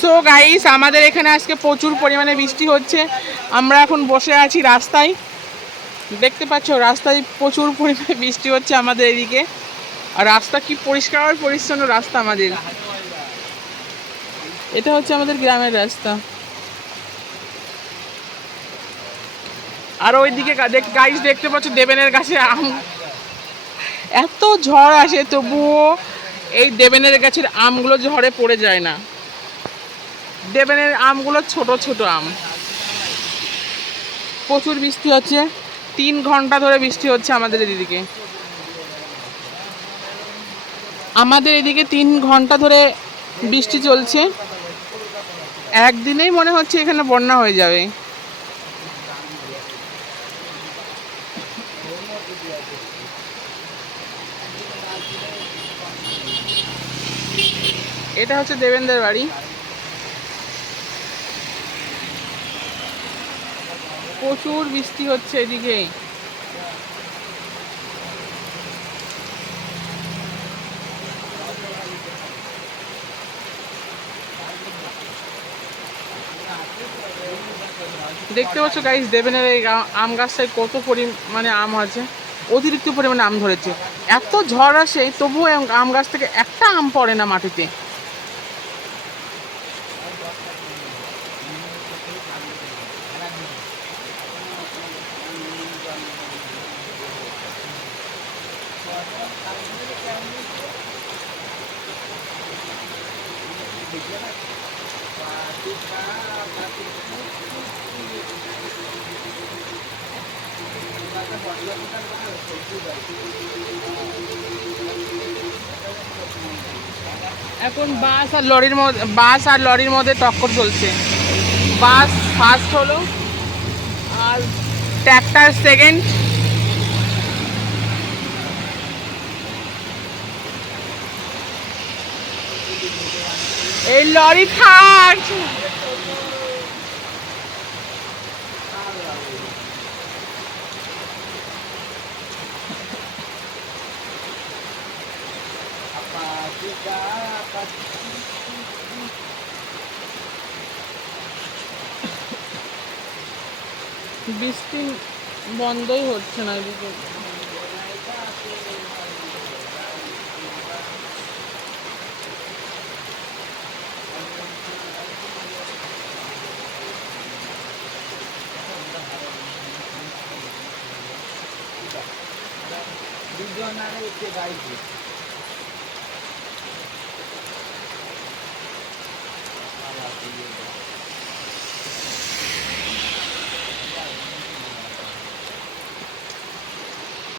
So guys, আমাদের এখানে আজকে প্রচুর পরিমাণে বৃষ্টি হচ্ছে। আমরা এখন বসে আছি রাস্তায়, দেখতে পাচ্ছ রাস্তায় প্রচুর পরিমাণে বৃষ্টি হচ্ছে আমাদের এদিকে। আর রাস্তা কি পরিষ্কার পরিচ্ছন্ন রাস্তা আমাদের। এটা হচ্ছে আমাদের গ্রামের রাস্তা। আর ওইদিকে গাইস দেখতে পাচ্ছ দেবেনের গাছে আম, এত ঝড় আসে তবুও এই দেবেনের গাছের আমগুলো ঝড়ে পড়ে যায় না। দেবেনের আমগুলো ছোট ছোট আম। প্রচুর বৃষ্টি হচ্ছে, 3 ঘন্টা ধরে বৃষ্টি হচ্ছে আমাদের এদিকে। আমাদের এদিকে 3 ঘন্টা ধরে বৃষ্টি চলছে। একদিনেই মনে হচ্ছে এখানে বন্যা হয়ে যাবে। এটা হচ্ছে দেবেনদের বাড়ি। প্রচুর বৃষ্টি হচ্ছে এদিকে। দেখতে পাচ্ছ গাইস, দেবেনের এই আম গাছটায় কত পরিমাণে আম আছে। অতিরিক্ত পরিমাণে আম ধরেছে। এত ঝড় আসে তবুও আম গাছ থেকে একটা আম পড়ে না মাটিতে। এখন বাস আর লরির মধ্যে টক্কর চলছে। বাস ফার্স্ট হলো আর ট্র্যাক্টর সেকেন্ড। এই লরি থার্ড। বৃষ্টি বন্ধই হচ্ছে না এদিকে। দুজন আর